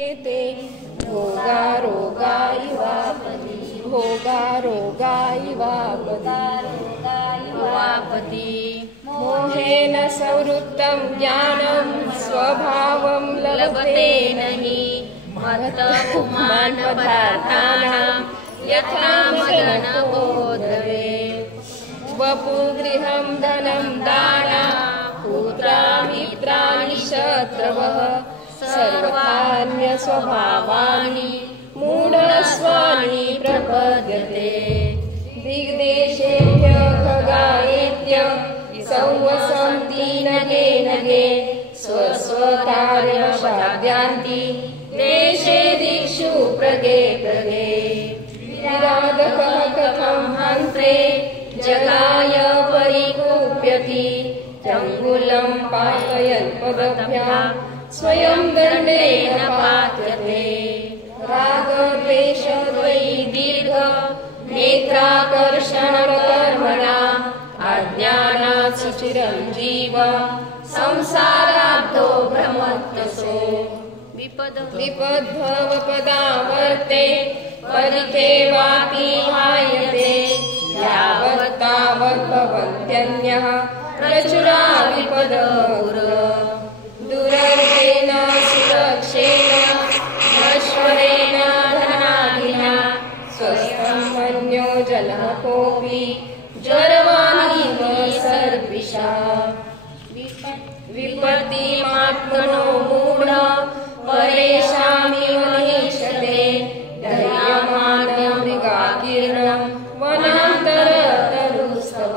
ते भोगा रोगा इवापति मोहेन संवृत्तं ज्ञानं स्वभावं लभते नहि मत्तपुमान् पदार्थानां यथा मदनको द्रवेत् वपुगृहं धनं दाना पुत्रा मित्राणि शत्रवः सर्वान्यस्वभावानि मूढस्वानि प्रपद्यते दिग्देशेभ्यः खगायेत्य संवसन्ति नगे नगे स्वस्वकार्यवशाद्यान्ति देशे दिक्षु प्रगे प्रगे विराधकः कथं हन्त्रे जगाय परिकूप्यति चङ्गुलं पातयन् पदभ्यां स्वयं दण्डेन पात्यते रागद्वेषद्वै दीर्घ नेत्राकर्षणकर्मणा अज्ञानात् सुचिरञ्जीव संसाराब्धो भ्रमत्यसो विपद्भवपदावर्ते परिकेवापि हायते यावत् तावत् भवन्त्यन्यः प्रचुरा विपदपुर दुरर्हेण सुरक्षेण नश्वरेण धनादिना स्वस्थं मन्यो जनः कोऽपि ज्वरवानिव सर्पिषा विपत्तिमात्मनो मूढ परेषामिव निष्यते दह्यमानमृगाकीर्णं वनान्तरतरुस्तव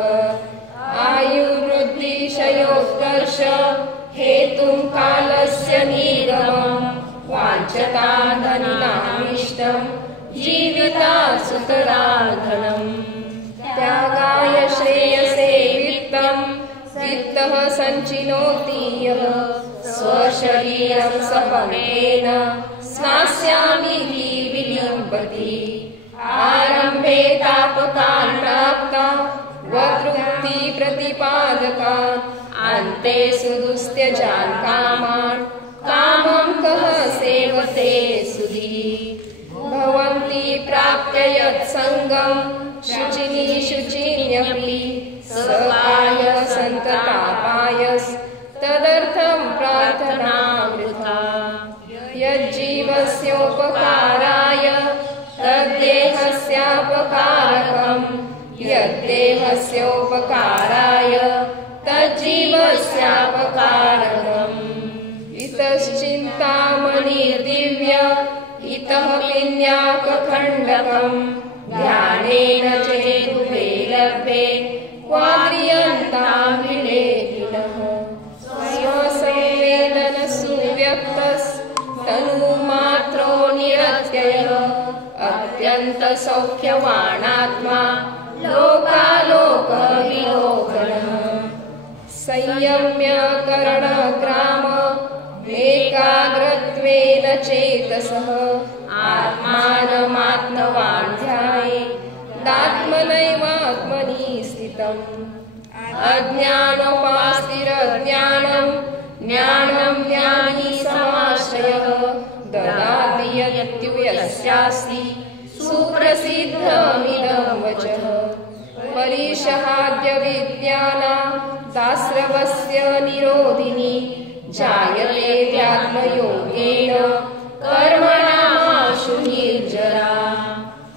आयुर्वृद्धिक्षयोत्कर्ष हेतुं कालस्य निगमं वाञ्छतां धनिनामीष्टं जीविता सुतराधनं त्यागाय श्रेयसे वित्तः सञ्चिनोति यः स्वशरीरं सपनेन स्नास्यामीति विलिम्बति आरम्भे तापकान् प्राप्ता वतृप्ति प्रतिपादकान् अन्ते सुदुस्त्यजान् कामान् कामं कः सेवते सुधी भवन्ति प्राप्य यत्सङ्गं शुचिनी शुचिन्यपि सकाय सन्ततापायस्तदर्थं प्रार्थना वृथा यज्जीवस्योपकाराय तद्देहस्यापकारकम् यद्देहस्योपकाराय तज्जीवस्यापकारकम् इतश्चिन्तामणिर्दिव्य इतः पिन्याकखण्डकम् ध्यानेन चेतुमे लभ्ये क्वाद्रियन्ताभिलेखिनः स्वसंवेदनसुव्यक्तस्तनुमात्रो निरत्ययः अत्यन्तसौख्यवानात्मा लोकालोकविलोकनः संयम्य करणग्राम एकाग्रत्वेन चेतसः आत्मानमात्मवान् ध्यायेदात्मनैवात्मनि स्थितम् अज्ञानोपास्तिरज्ञानं ज्ञानं ज्ञानी समाश्रयः ददाति यद्यस्यास्ति सुप्रसिद्धमिदं वचः परिषहाद्य विद्यानां दास्रवस्य निरोधिनी जायते ध्यात्मयोगेन कर्मणामाशु निर्जरा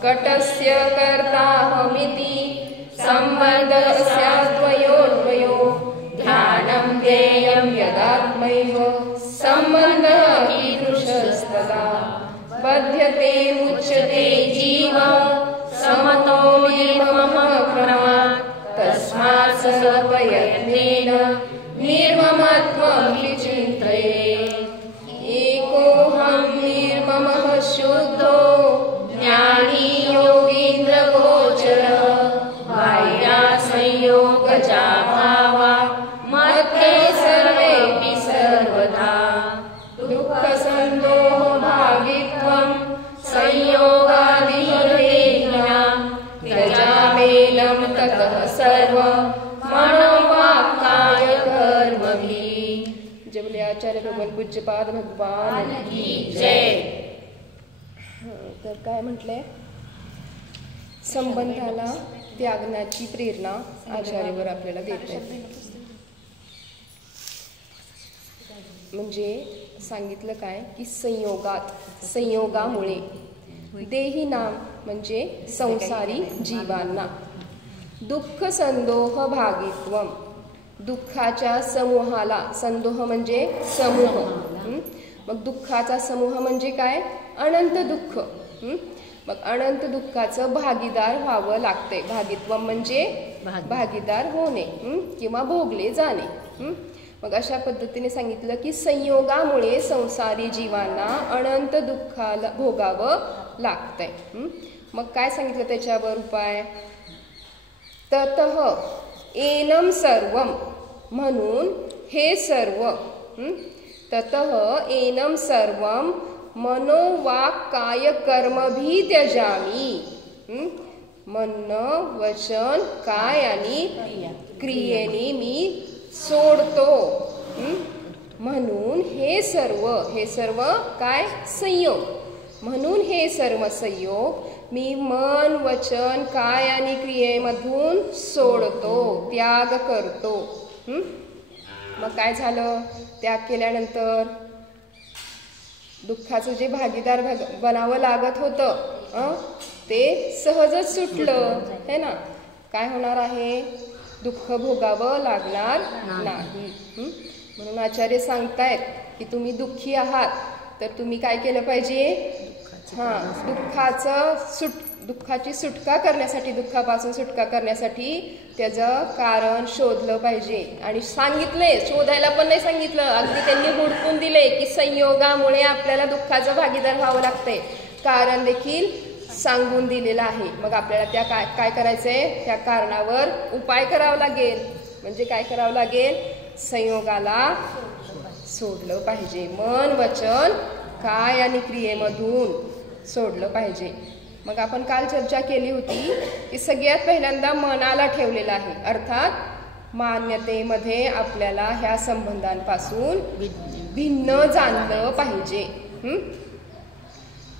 कटस्य कर्ताहमिति सम्बन्धस्याद्वयोर्द्वयो ध्यानं ज्ञेयं यदात्मैव सम्बन्धः कीदृशस्तदा बध्यते मुच्यते जीवः समतो निर्ममः क्रमात् तस्मात् सर्वयत्नेन निर्ममत्वं विचिन्तयेत् एकोऽहं निर्ममः शुद्धो ज्ञानी योगीन्द्रगोचरः बाह्यासंयोगजा भावा मध्ये सर्वेऽपि सर्वदा दुःखसन्दोहभागित्वं संयोगादिहेतुना त्यजामेनं ततः सर्वं मनोवाक्काय कर्मभिः। जय बोले आचार्य भगवान पूज्यपाद भगवान की जय। मग काय म्हटलंय, संबंधाला त्यागण्याची प्रेरणा आचार्यवर आपल्याला देत आहेत. म्हणजे सांगितलं काय की संयोगामुळे देही नाम म्हणजे संसारी जीवांना दुःख संदोह भागित्वम, दुःखाच्या समूहाला, संदोह म्हणजे समूह, मग दुःखाचा समूह म्हणजे काय, अनंत दुःख, मग अनंत दुःखाचं भागीदार व्हावं लागते. भागित्वम म्हणजे भागीदार होणे किंवा भोगले जाणे. मग अशा पद्धतीने सांगितलं की संयोगामुळे संसारी जीवांना अनंत दुःखाला भोगावं लागतंय. मग काय सांगितलं त्याच्यावर उपाय, ततः एनम सर्वम, म्हणून हे सर्व, ततः एनम सर्वम मनोवाक् काय कर्म भी त्यजामी, मन वचन काय आणि क्रियेने मी सोडतो. म्हणून हे सर्व काय, संयोग, म्हणून हे सर्व संयोग मी मन वचन काय आणि क्रियेमधून सोडतो, त्याग करतो. मग काय झालं, त्याग केल्यानंतर दुःखाचं जे भागीदार बनावं लागत होतं ते सहजच सुटलं, है ना. काय होणार आहे, दुःख भोगावं लागणार नाही. म्हणून आचार्य सांगतायत की तुम्ही दुःखी आहात तर तुम्ही काय केलं पाहिजे, दुःखाची सुटका करण्यासाठी, दुःखापासून सुटका करण्यासाठी त्याचं कारण शोधलं पाहिजे. आणि सांगितलंय, शोधायला पण नाही सांगितलं, अगदी त्यांनी हुडकून दिले की संयोगामुळे आपल्याला दुःखाचं भागीदार व्हावं लागतंय, कारण देखील सांगून दिलेलं आहे. मग आपल्याला त्या काय करायचंय, त्या कारणावर उपाय करावा लागेल. म्हणजे काय करावं लागेल, संयोगाला सोडलं पाहिजे, मन वचन काय आणि क्रियेमधून सोडलं पाहिजे. मग आपण काल चर्चा केली होती की सगळ्यात पहिल्यांदा मनाला ठेवलेलं आहे, अर्थात मान्यतेमध्ये आपल्याला ह्या संबंधांपासून भिन्न जाणलं पाहिजे.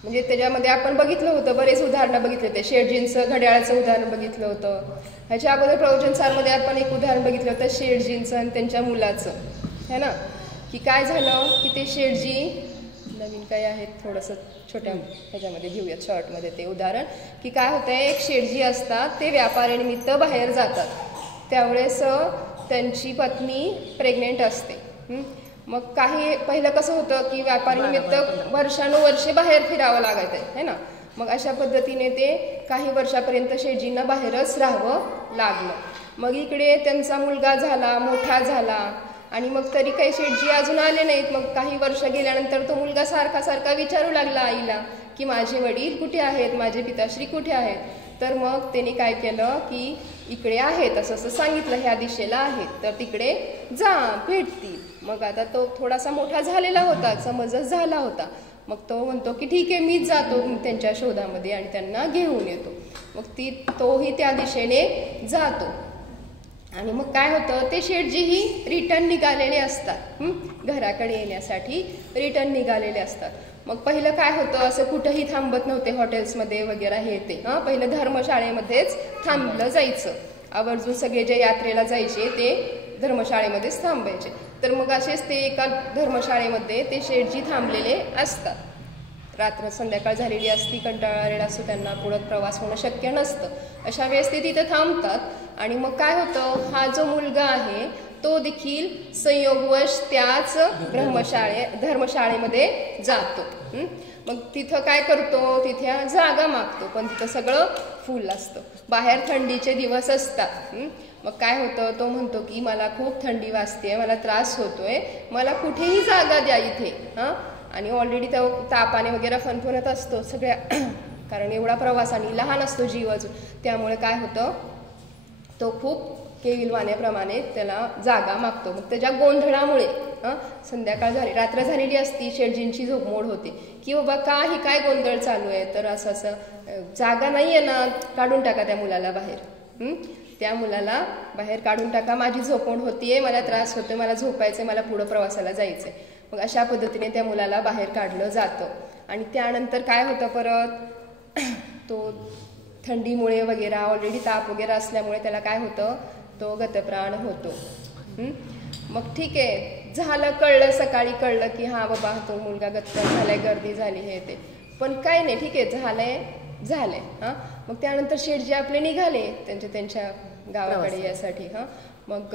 म्हणजे त्याच्यामध्ये आपण बघितलं होतं, बरेच उदाहरणं बघितले होते. शेठजींचं घड्याळाचं उदाहरण बघितलं होतं. ह्याच्या अगोदर प्रवचनसारमध्ये आपण एक उदाहरण बघितलं होतं शेठजींचं आणि त्यांच्या मुलाचं, है ना. की काय झालं की ते शेठजी, नवीन काय आहेत थोडंसं छोट्या ह्याच्यामध्ये घेऊयात शॉर्टमध्ये ते उदाहरण, की काय होतंय, एक शेठजी असतात, ते व्यापारानिमित्त बाहेर जातात. त्यावेळेस त्यांची पत्नी प्रेग्नेंट असते. मग काही पहिलं कसं होतं की व्यापारानिमित्त वर्षानुवर्षे बाहेर फिरावं लागायचं, है ना. मग अशा पद्धतीने ते काही वर्षापर्यंत शेठजींना बाहेरच राहावं लागलं. मग इकडे त्यांचा मुलगा झाला, मोठा झाला, आणि मग तरी काही शेठजी अजून आले नाहीत. मग काही वर्ष गेल्यानंतर तो मुलगा सारखा विचारू लागला आईला की माझे वडील कुठे आहेत, माझे पिताश्री कुठे आहेत. तर मग त्याने काय केलं की इकडे आहेत असं सांगितलं, ह्या दिशेला आहेत, तर तिकडे जा, भेटतील. मग आता तो थोडासा मोठा झालेला होता, समजच झाला होता. मग तो म्हणतो की ठीक आहे, मीच जातो त्यांच्या शोधामध्ये आणि त्यांना घेऊन येतो. मग तोही त्या दिशेने जातो. आणि मग काय होतं, ते शेठजीही रिटर्न निघालेले असतात, घराकडे येण्यासाठी रिटर्न निघालेले असतात. मग पहिलं काय होतं, असं कुठंही थांबत नव्हते हॉटेल्समध्ये वगैरे, हे ते पहिलं धर्मशाळेमध्येच थांबलं जायचं. आवर्जून सगळे जे यात्रेला जायचे ते धर्मशाळेमध्येच थांबायचे. तर मग असेच ते एका धर्मशाळेमध्ये ते शेठजी थांबलेले असतात. रात्र संध्याकाळ झालेली असती, कंटाळा आलेला असतो त्यांना, पुढे प्रवास होणं शक्य नसतं. अशा वेळेस ते तिथं थांबतात. आणि मग काय होतं, हा जो मुलगा आहे तो देखील संयोगवश त्याच धर्मशाळेमध्ये जातो. मग तिथं काय करतो, तिथे जागा मागतो, पण तिथं सगळं फुल असतं. बाहेर थंडीचे दिवस असतात. मग काय होतं, तो म्हणतो की मला खूप थंडी वाजते, मला त्रास होतोय, मला कुठेही जागा द्या इथे. आणि ऑलरेडी तो तापाने वगैरे फणफणत असतो सगळ्या, कारण एवढा प्रवास आणि लहान असतो जीव अजून. त्यामुळे काय होतं, तो खूप केविलवाण्याप्रमाणे त्याला जागा मागतो. मग त्याच्या गोंधळामुळे संध्याकाळ झाली, रात्र झालेली असती, शेठजींची झोपमोड होते की बाबा काय गोंधळ चालू आहे. तर असं जागा नाही आहे ना, काढून टाका त्या मुलाला बाहेर, त्या मुलाला बाहेर काढून टाका, माझी झोपमोड होतीये, मला त्रास होतोय, मला झोपायचंय, मला पुढं प्रवासाला जायचंय. मग अशा पद्धतीने त्या मुलाला बाहेर काढलं जातं. आणि त्यानंतर काय होतं, परत तो थंडीमुळे वगैरे ऑलरेडी ताप वगैरे असल्यामुळे त्याला काय होतं, तो गतप्राण होतो. मग ठीक आहे, झालं, कळलं, सकाळी कळलं की हा बाबा तो मुलगा गतप्राण झालाय, गर्दी झाली, हे ते. पण काय नाही, ठीक आहे, झालंय. मग त्यानंतर शेठजी आपले निघाले त्यांच्या गावाकडे यासाठी. मग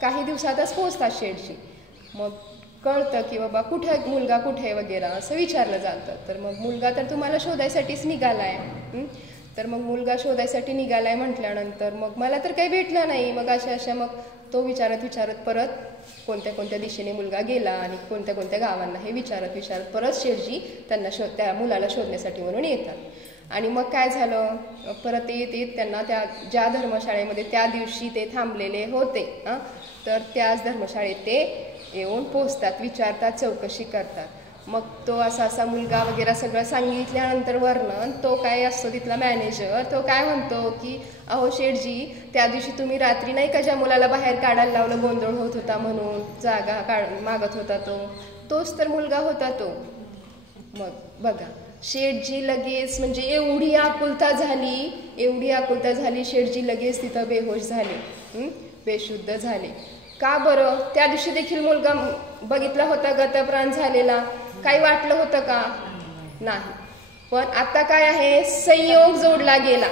काही दिवसातच पोहोचतात शेठजी. मग कळतं की बाबा मुलगा कुठे वगैरे असं विचारलं जातं. तर मग मुलगा तर तुम्हाला शोधायसाठीच निघालाय. तर मग मुलगा शोधायसाठी निघालाय म्हटल्यानंतर मग मला तर काही भेटला नाही. मग अशा मग तो विचारत परत कोणत्या दिशेने मुलगा गेला आणि कोणत्या गावांना हे विचारत परत शेठजी त्या मुलाला शोधण्यासाठी म्हणून येतात. आणि मग काय झालं, परत येत त्यांना ज्या धर्मशाळेमध्ये त्या दिवशी ते थांबलेले होते, तर त्याच धर्मशाळेत ते येऊन पोचतात, विचारतात, चौकशी करतात. मग तो असा मुलगा वगैरे सगळं सांगितल्यानंतर वर्णन, तो काय असतो तिथला मॅनेजर, तो काय म्हणतो की अहो शेठजी, त्या दिवशी तुम्ही रात्री नाही का ज्या मुलाला बाहेर काढायला लावलं, गोंधळ होत होता म्हणून जागा मागत होता, तोच तर मुलगा होता तो. मग बघा, शेठजी लगेच म्हणजे एवढी आकुलता झाली, शेठजी लगेच तिथं बेहोश झाले, बेशुद्ध झाले. का बरं? त्या दिवशी देखील मुलगा बघितला होता गतप्राण झालेला, काही वाटलं होतं का? नाही. पण आता काय आहे, संयोग जोडला गेला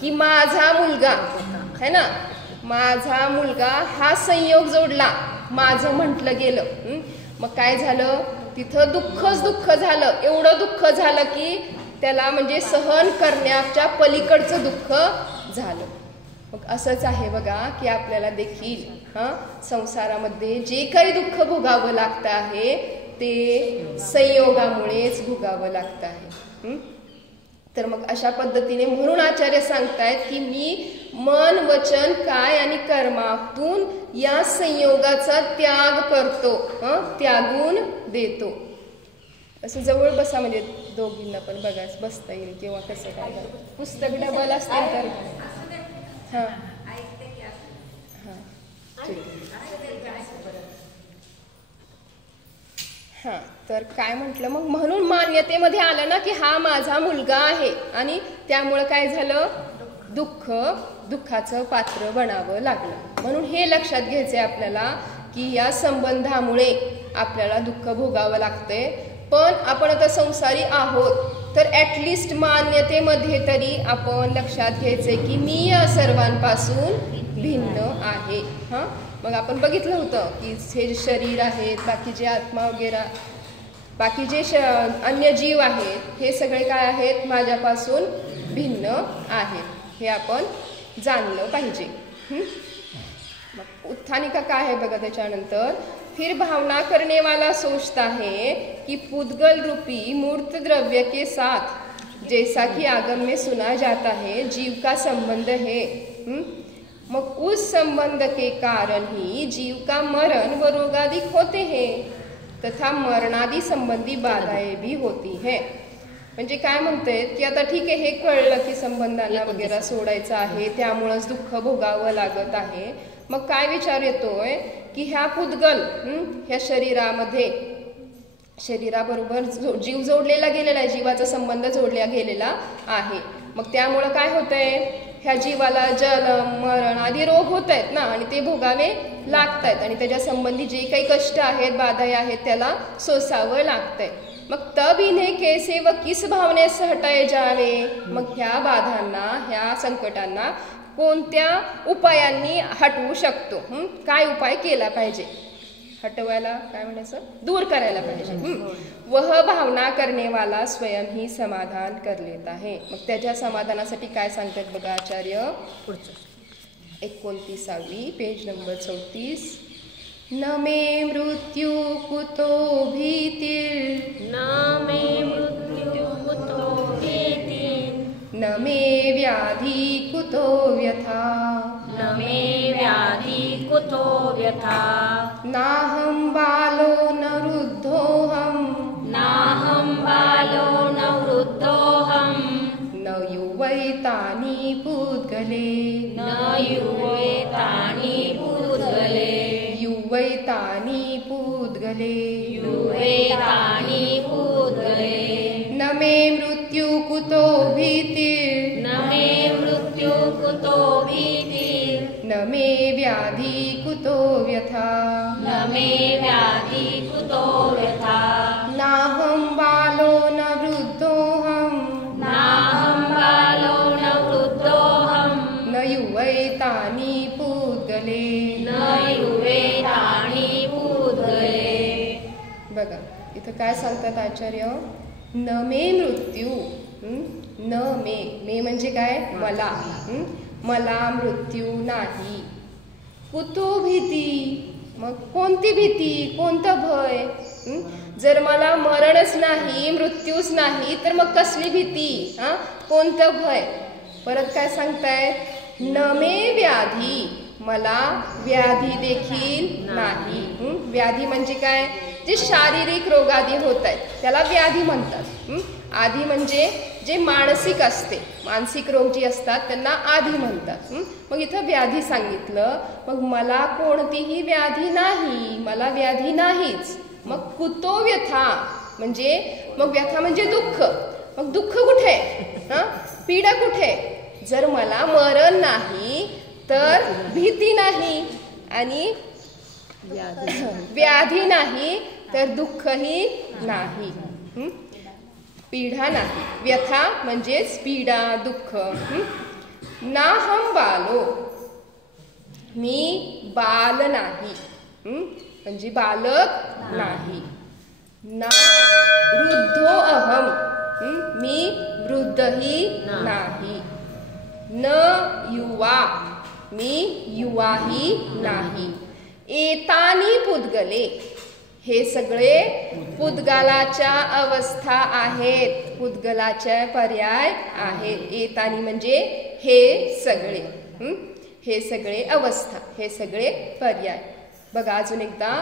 की माझा मुलगा है ना, माझा मुलगा हा संयोग जोडला, माझं म्हटलं गेलं. मग काय झालं, तिथं दुःख झालं, एवढं दुःख झालं की त्याला म्हणजे सहन करण्याच्या पलीकडचं दुःख झालं. मग असंच आहे बघा की आपल्याला देखील संसारामध्ये जे काही दुःख भोगावं लागतं आहे ते संयोगामुळेच भोगावं लागतं आहे. तर मग अशा पद्धतीने म्हणून आचार्य सांगतायत की मी मन, वचन, काय आणि कर्मातून या संयोगाचा त्याग करतो, त्यागून देतो. असं जवळ बसा, म्हणजे दोघींना पण बसता येईल किंवा कसं काय, पुस्तक डबल असतील तर तर काय म्हटलं, मग म्हणून मान्यतेमध्ये आलं ना की हा माझा मुलगा आहे आणि त्यामुळं काय झालं, दुःखाचं पात्र बनावं लागलं. म्हणून हे लक्षात घ्यायचंय आपल्याला की या संबंधामुळे आपल्याला दुःख भोगावं लागतंय. पण आपण आता संसारी आहोत, तर ॲटलिस्ट मान्यतेमध्ये तरी आपण लक्षात घ्यायचंय की मी या सर्वांपासून भिन्न आहे. मग आपण बघितलं होतं की हे जे शरीर आहेत, बाकीचे आत्मा वगैरे, बाकी जे अन्य जीव आहेत, हे सगळे काय आहेत, माझ्यापासून भिन्न आहेत, हे आपण जाणलं पाहिजे. मग उत्थानिका काय आहे बघा त्याच्यानंतर, फिर भावना करने वाला सोचता है कि पुद्गल रूपी मूर्त द्रव्य के साथ जैसा कि आगम में सुना जाता है जीव का संबंध है, मग उस संबंध के कारण ही जीव का मरण व रोगादि होते हैं तथा मरणादि संबंधी बाधाएं भी होती है. म्हणजे काय म्हणते की आता ठीक आहे, हे कळलं की संबंधांना वगैरे सोडायचं आहे, त्यामुळंच दुःख भोगावं लागत आहे. मग काय विचार येतोय की ह्या पुद्गल, ह्या शरीराबरोबर जीव जोडलेला गेलेला आहे, जीवाचा संबंध जोडला गेलेला आहे. मग त्यामुळं काय होतंय, ह्या जीवाला जन्म, मरण आदी रोग होत आहेत ना, आणि ते भोगावे लागत आहेत, आणि त्याच्या संबंधी जे काही कष्ट आहेत, बाधा आहेत, त्याला सोसावं लागतंय. मग तब इन्हें कैसे व किस भावने से हटाए जावे, मग ह्या बाधांना, ह्या संकटांना कोणत्या उपायांनी हटवू शकतो, काय उपाय केला पाहिजे, हटवायला काय म्हणायचं, दूर करायला पाहिजे. वह भावना करने वाला स्वयं ही समाधान कर लेता है. मग त्याच्या समाधानासाठी काय सांगतात बघा आचार्य, 29वी पेज नंबर 34. न मे मृत्यु कुतो भीतिर्, न मे मृत्यु कुतो भीतिर्, न मे व्याधि कुतो व्यथा, न मे व्याधि कुतो व्यथा, नाहं बालो न वृद्धोऽहं, नाहं बालो न वृद्धोऽहं, न युवैतानि पुद्गले, न युवैतानि पुद्गले, युवैतानि पुद्गले, युवैतानि पुद्गले, न मे मृत्यु कुतो भीतिर् न मे मृत्यु कुतो भीतिर् न मे व्याधि कुतो व्यथा न मे व्याधि कुतो व्यथा नाहं बालो न वृद्धोऽहं नाहं बालो न वृद्धोऽहं न युवैतानि पूद्गले न युवेतानि पूद्गले. बघा इथं काय सांगतात आचार्य, न मे मृत्यू, न मे, मे म्हणजे काय, मला, मला मृत्यू नाही. कुतो भीती, मग कोणती भीती, कोणतं भय, जर मला मरणच नाही मृत्यूच नाही तर मग कसली भीती, कोणतं भय. परत काय सांगतायत, न मे व्याधी, मला व्याधी देखील नाही. व्याधी म्हणजे काय, जे शारीरिक रोगादी होत आहेत त्याला व्याधी म्हणतात. आधी म्हणजे जे मानसिक असते, मानसिक रोग जे असतात त्यांना आधी म्हणतात. मग इथं व्याधी सांगितलं, मग मला कोणतीही व्याधी नाही, मला व्याधी नाहीच. मग कुतो व्यथा म्हणजे, मग व्यथा म्हणजे दुःख, मग दुःख कुठे, पीडा कुठे. जर मला मरण नाही तर भीती नाही आणि व्याधी नाही तर दुःखही नाही, पीडा नाही. व्यथा म्हणजेच पीडा, दुःख. नाहं बालो, मी बाल नाही, म्हणजे बालक नाही. ना वृद्धो अहम, मी वृद्धही नाही. न युवा, मी युवाही नाही. एतानी पुद्गले, हे सगळे पुद्गलाच्या अवस्था आहेत, पुद्गलाच्या पर्याय आहेत. एतानी म्हणजे हे सगळे, हे सगळे अवस्था, हे सगळे पर्याय. बघा अजून एकदा,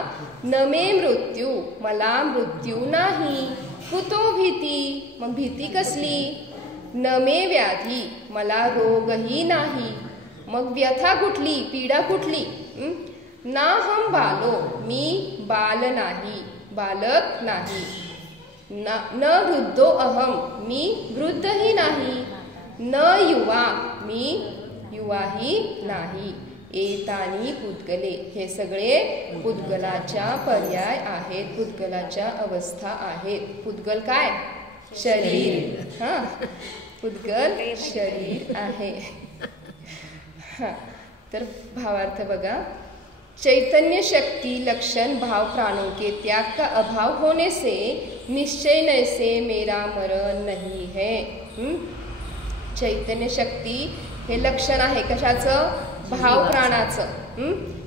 न मे मृत्यू, मला मृत्यू नाही. कुतो भीती, मग भीती कसली. न मे व्याधी, मला रोगही नाही. मग व्यथा कुठली, पीडा कुठली. नाहं बालो, मी बाल नाही, बालक नाही. न वृद्धो अहम, मी वृद्धही नाही. न युवा, मी युवाही नाही. एतानी पुद्गले, हे सगळे पुद्गलाच्या पर्याय आहेत, पुद्गलाच्या अवस्था आहेत. पुद्गल काय, शरीर, पुद्गल शरीर आहे. तर भावार्थ बघा, चैतन्य शक्ति लक्षण भाव प्राणों के त्याग का अभाव होने से निश्चय न से मेरा मरण नहीं है. चैतन्य शक्ती हे लक्षण आहे कशाचं, भाव प्राणाचं,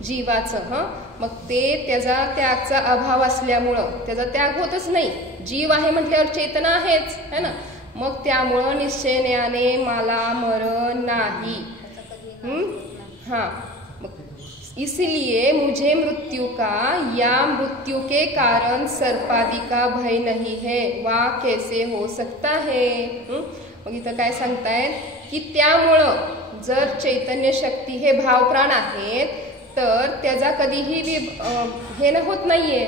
जीवाचं. मग ते त्याचा त्यागचा अभाव असल्यामुळं त्याचा त्याग होतच नाही. जीव आहे म्हटल्यावर चेतना आहेच है ना, मग त्यामुळं निश्चयाने मला मरण नाही. इसलिए मुझे मृत्यू का या मृत्यू के कारण सर्पादि का भय नहीं है. वा कैसे हो सकता है. मग इथं काय सांगतायत की त्यामुळं जर चैतन्य शक्ती हे भाव प्राण आहेत तर त्याचा कधीही हे न होत नाहीये,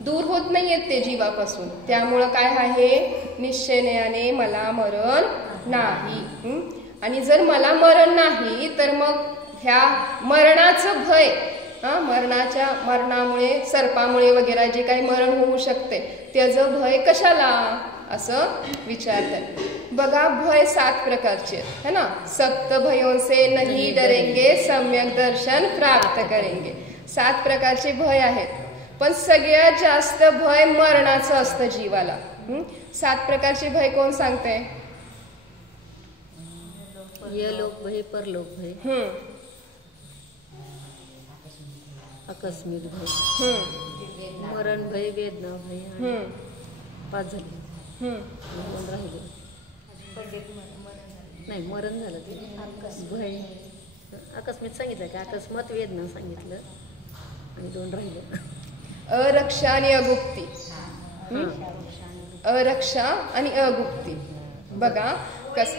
दूर होत नाहीयेत ते जीवापासून. त्यामुळं काय आहे, निश्चयाने मला मरण नाही. आणि जर मला मरण नाही तर मग ह्या मरणाचं भय, मरणामुळे सर्पामुळे वगैरे जे काही मरण होऊ शकते त्याचं भय कशाला असं विचारतात. बघा भय 7 प्रकारचे है ना. सप्त भयों से नहीं डरेंगे सम्यक दर्शन प्राप्त करेंगे. 7 प्रकारचे भय आहेत, पण सगळ्यात जास्त भय मरणाचं असतं जीवाला. 7 प्रकारचे भय कोण सांगते. यलोक भय, परलोक भय, आकस्मिक भय, मरण भय, वेदना भय. 5 झाले. 2 राहिले. नाही मरण झालं ते भय. आकस्मिक सांगितलं का, अकस्मात वेदना सांगितलं आणि 2 राहिले. अरक्षा आणि अगुप्ती. अरक्षा आणि अगुप्ती. बघा कस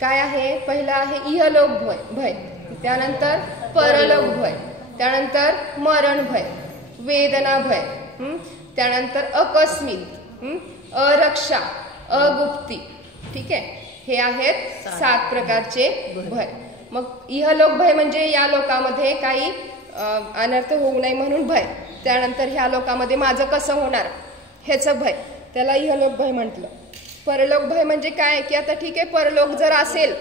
काय आहे. पहिला आहे इहलोक भय, त्यानंतर परलोक भय, त्यानंतर मरण भय, वेदना भय, त्यानंतर अकस्मित, अरक्षा अगुप्ती. ठीक आहे, हे आहेत 7 प्रकारचे भय. मग इहलोक भय म्हणजे या लोकामध्ये काही अनर्थ होऊ नये म्हणून भय. त्यानंतर ह्या लोकामध्ये माझं कसं होणार ह्याचं भय, त्याला इहलोक भय म्हटलं. परलोक भय म्हणजे काय की आता ठीक आहे, परलोक जर असेल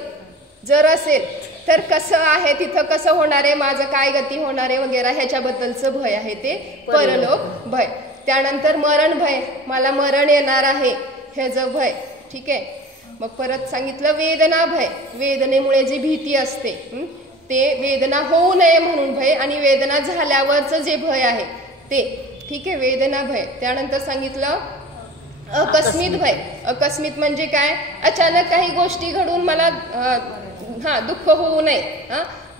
तर कसं आहे, तिथं कसं होणार आहे, माझं काय गती होणार आहे वगैरे ह्याच्याबद्दलचं भय आहे ते परलोक भय. त्यानंतर मरण भय, मला मरण येणार आहे ह्याचं भय. ठीक आहे. मग परत सांगितलं वेदना भय, वेदनेमुळे जी भीती असते ते वेदना होऊ नये म्हणून भय, आणि वेदना झाल्यावरचं जे भय आहे ते. ठीक आहे, वेदना भय. त्यानंतर सांगितलं आकस्मित भय. आकस्मित म्हणजे काय, अचानक काही गोष्टी घडून मला दुःख होऊ नये,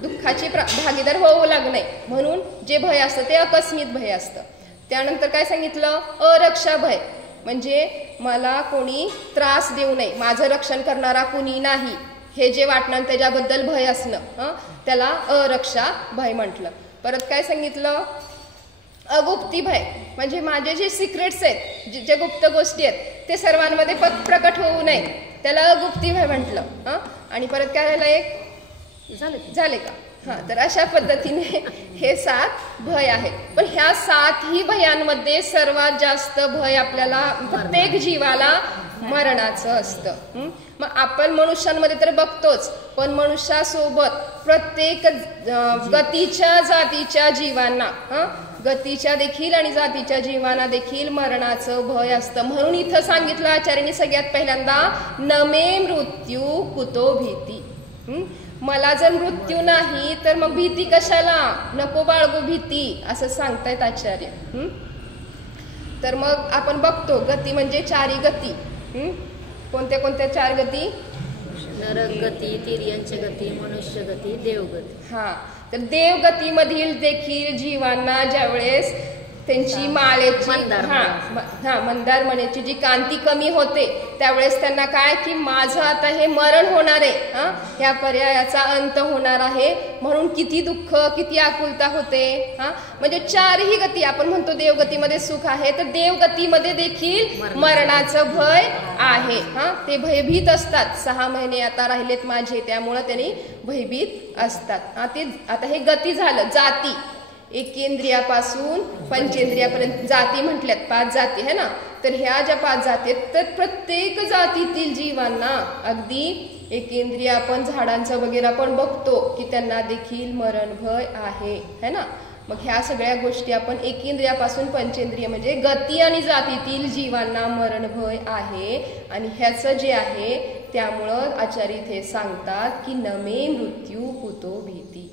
दुःखाची भागीदार होऊ लागू नये म्हणून जे भय असतं ते आकस्मित भय असतं. त्यानंतर काय सांगितलं अरक्षा भय, म्हणजे मला कोणी त्रास देऊ नये, माझं रक्षण करणारा कोणी नाही हे जे वाटणं त्याच्याबद्दल भय असणं, त्याला अरक्षा भय म्हटलं. परत काय सांगितलं अगुप्ती भय, म्हणजे माझे जे सिक्रेट्स आहेत, जे गुप्त गोष्टी आहेत ते सर्वांमध्ये प्रकट होऊ नये, त्याला अगुप्ती भय म्हटलं. आणि परत काय राहिलं एक झाले का. तर अशा पद्धतीने हे 7 भय आहेत. पण ह्या 7ही भयांमध्ये सर्वात जास्त भय आपल्याला प्रत्येक जीवाला मरणाचं असतं. मग आपण मनुष्यांमध्ये तर बघतोच, पण मनुष्यासोबत प्रत्येक गतीच्या जातीच्या जीवांना, गतीच्या देखील आणि जातीच्या जीवांना देखील मरणाचं भय असतं. म्हणून इथं सांगितलं आचार्यांनी सगळ्यात पहिल्यांदा नमे मृत्यू कुतो भीती. मला जर मृत्यू नाही तर मग भीती कशाला, नको बाळगू भीती, असं सांगतायत आचार्य. तर मग आपण बघतो गती म्हणजे 4 गती. कोणत्या कोणत्या 4 गती, नरक गती, तिर्यंच गती, मनुष्य गती, देवगती. तर देवगतीमधील देखील जीवांना ज्यावेळेस त्यांची माळेची मंदार मण्याची जी कांती कमी होते त्यावेळेस त्यांना काय की माझं आता हे मरण होणार आहे, ह्या पर्यायाचा अंत होणार आहे म्हणून किती दुःख किती आकुलता होते. म्हणजे 4ही गती आपण म्हणतो देवगतीमध्ये सुख आहे, तर देवगतीमध्ये देखील मरणाचं भय आहे. ते भयभीत असतात. 6 महिने आता राहिलेत माझे, त्यामुळे त्यांनी भयभीत असतात. आता हे गती झालं. जाती, एकेंद्रियापासून पंचेंद्रियापर्यंत जाती म्हटल्यात, 5 जाती है ना. तर ह्या ज्या 5 जाती आहेत तर प्रत्येक जातीतील जीवांना अगदी एकेंद्रिय आपण झाडांचं वगैरे आपण बघतो की त्यांना देखील मरण भय आहे है ना. मग ह्या सगळ्या गोष्टी आपण एकेंद्रियापासून पंचेंद्रिय म्हणजे गती आणि जातीतील जीवांना मरण भय आहे. आणि ह्याचं जे आहे त्यामुळं आचार्य इथे सांगतात की नमे मृत्यू कुतो भीती.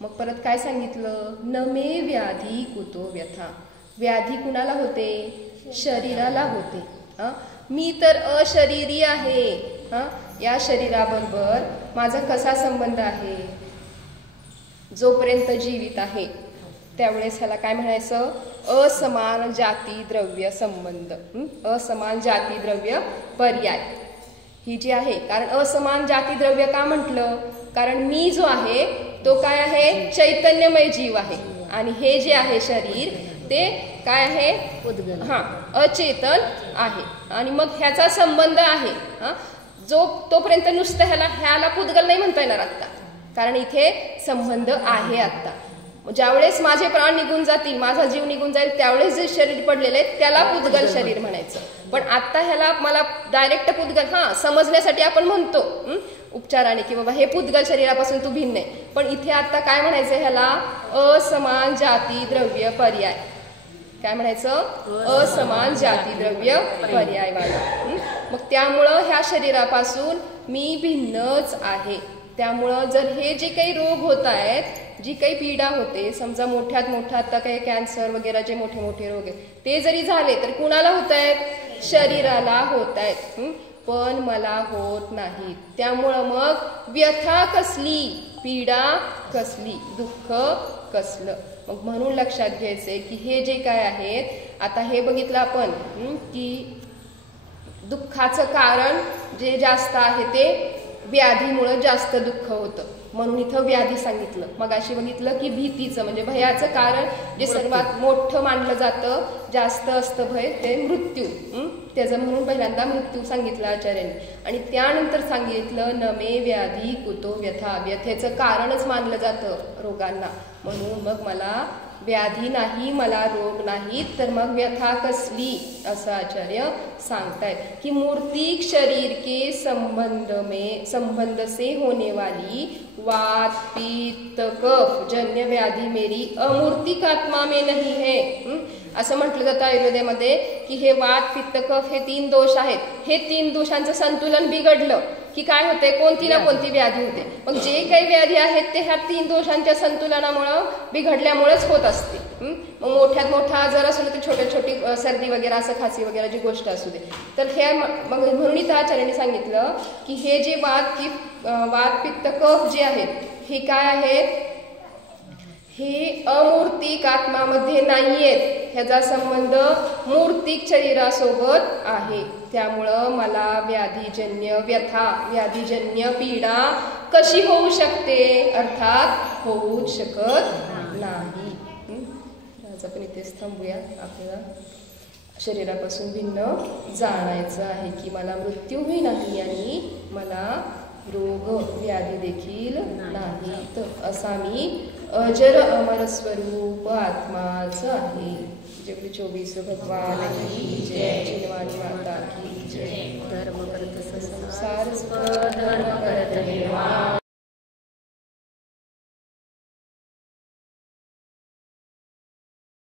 मग परत काय सांगितलं, नमे व्याधी कुतो व्यथा. व्याधी कुणाला होते, शरीराला होते. मी तर अशरीरी आहे, या शरीराबरोबर माझा कसा संबंध आहे, जोपर्यंत जीवित आहे त्यावेळेस ह्याला काय म्हणायचं, असमान जाती द्रव्य संबंध, असमान जाती द्रव्य पर्याय ही जी आहे. कारण असमान जाती द्रव्य का म्हटलं, कारण मी जो आहे तो काय आहे, चैतन्यमय जीव आहे आणि हे जे आहे शरीर ते काय आहे, अचेतन आहे. आणि मग ह्याचा संबंध आहे जो तोपर्यंत नुसतं ह्याला पुद्गल नाही म्हणता येणार आता, कारण इथे संबंध आहे. आता ज्यावेळेस माझे प्राण निघून जातील, माझा जीव निघून जाईल, त्यावेळेस जे शरीर पडलेले आहे त्याला पुद्गल शरीर म्हणायचं. पण आता ह्याला मला डायरेक्ट पुद्गल समजण्यासाठी आपण म्हणतो उपचाराने की बाबा हे पुद्गल शरीरापासून तू भिन्न आहे. पण इथे आता काय म्हणायचं, ह्याला असमान जाती द्रव्य पर्याय. काय म्हणायचं, असमान जाती द्रव्य पर्यायवाला. मग त्यामुळं ह्या शरीरापासून मी भिन्नच आहे. त्यामुळं जर हे जे काही रोग होत आहेत, जी काही पीडा होते, समजा मोठ्यात मोठा आता काही कॅन्सर वगैरे जे मोठे मोठे रोग आहेत ते जरी झाले तर कुणाला होत आहेत, शरीराला होत आहेत, पण मला होत नाहीत. त्यामुळं मग व्यथा कसली, पीडा कसली, दुःख कसलं. मग म्हणून लक्षात घ्यायचंय की हे जे काय आहेत, आता हे बघितलं आपण की दुःखाचं कारण जे जास्त आहे ते व्याधीमुळं जास्त दुःख होतं. म्हणून इथं व्याधी सांगितलं. मगाशी बघितलं की भीतीचं म्हणजे भयाचं कारण जे सर्वात मोठं मानलं जातं, जास्त असतं भय, ते मृत्यू. त्याचं म्हणून पहिल्यांदा मृत्यू सांगितलं आचार्यांनी. आणि त्यानंतर सांगितलं नमे व्याधी कुतो व्यथा. व्यथेचं कारणच मानलं जातं रोगांना. म्हणून मग मला व्याधी नाही, मला रोग नाही, तर मग व्यथा कसली, असं आचार्य सांगतायत की मूर्तिक शरीर के संबंध से होने वाली वात पित्त कफ जन्य व्याधी मेरी अमूर्तिक आत्मा में नहीं है. असं म्हटलं जातं आयुर्वेदामध्ये की हे वात पित्त कफ हे 3 दोष आहेत. हे 3 दोषांचं संतुलन बिघडलं की काय होते, कोणती ना कोणती व्याधी होते. मग जे काही व्याधी आहेत ते ह्या 3 दोषांच्या संतुलनामुळं बिघडल्यामुळेच होत असते. मग मोठ्यात मोठा आजार असू दे, छोटी छोटी सर्दी वगैरे, असं खासी वगैरे जी गोष्ट असू दे, तर हे मग म्हणून इथं आचार्यांनी सांगितलं की हे जे वात पित्त कफ जे आहेत हे काय आहेत, हे अमूर्तिक आत्मामध्ये नाहीयेत. ह्याचा संबंध मूर्तिक शरीरासोबत आहे. त्यामुळं मला व्याधीजन्य व्यथा, व्याधीजन्य पीडा कशी होऊ शकते, अर्थात होऊच शकत नाही. आज आपण इथेच थांबूया. आपल्याला शरीरापासून भिन्न जाणायचं आहे की मला मृत्यूही नाही आणि मला रोग व्याधी देखील नाहीत, असा मी अजर अमर स्वरूप आत्माच आहे. जेवढे 24 भगवान की जय. चिन्वाणी माता